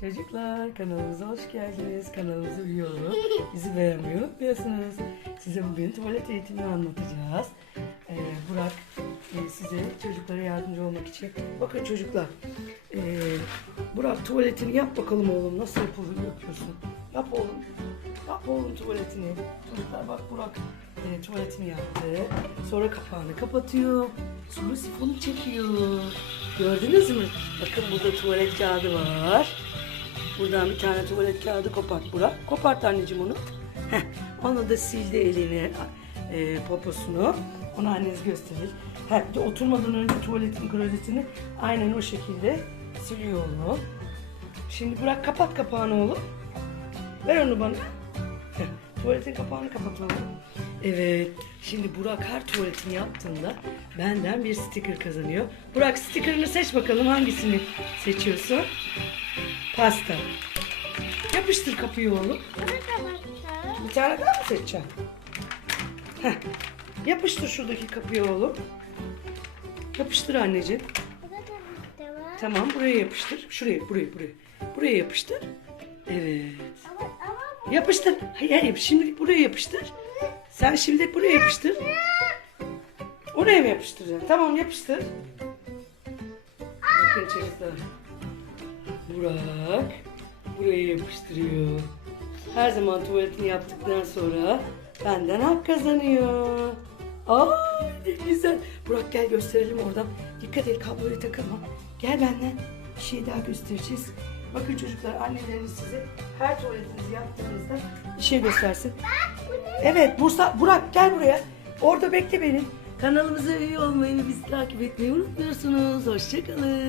Çocuklar kanalımıza hoş geldiniz. Kanalımıza üye olup bizi beğenmeyi unutmuyorsunuz. Size bugün tuvalet eğitimini anlatacağız. Ee, Burak e, size çocuklara yardımcı olmak için. Bakın çocuklar. e, Burak tuvaletini yap bakalım oğlum. Nasıl yapılır yapıyorsun. Yap oğlum. Yap oğlum tuvaletini. Çocuklar bak Burak e, tuvaletini yaptı. Sonra kapağını kapatıyor. Sonra sifonu çekiyor. Gördünüz mü? Bakın burada tuvalet kağıdı var. Buradan bir tane tuvalet kağıdı kopart Burak. Kopart anneciğim onu. Heh, onu da sildi eline e, poposunu. Onu anneniz gösterir. Ha, bir de oturmadan önce tuvaletin klozetini aynen o şekilde siliyor onu. Şimdi Burak kapat kapağını oğlum. Ver onu bana. Tuvaletin kapağını kapat oğlum. Evet. Şimdi Burak her tuvaletini yaptığında benden bir sticker kazanıyor. Burak stickerını seç bakalım hangisini seçiyorsun? Pasta. Yapıştır kapıyı oğlum. Bir tane daha mı seçeceksin? Heh. Yapıştır şuradaki kapıyı oğlum. Yapıştır anneciğim. Tamam buraya yapıştır. Şuraya, buraya, buraya. Buraya yapıştır. Evet. Yapıştır. Hayır, hayır. Şimdi buraya yapıştır. Sen şimdi buraya yapıştır. Oraya mı yapıştıracaksın? Tamam yapıştır. Bakın çocuklar. Burak buraya yapıştırıyor. Her zaman tuvaletini yaptıktan sonra benden hak kazanıyor. Aa ne güzel. Burak gel gösterelim oradan. Dikkat et kabloyu takılma. Gel benden. Bir şey daha göstereceğiz. Bakın çocuklar anneleriniz size her tuvaletinizi yaptığınızda bir şey göstersin. Evet Bursa, Burak gel buraya. Orada bekle beni. Kanalımıza üye olmayı ve bizi takip etmeyi unutmuyorsunuz. Hoşçakalın.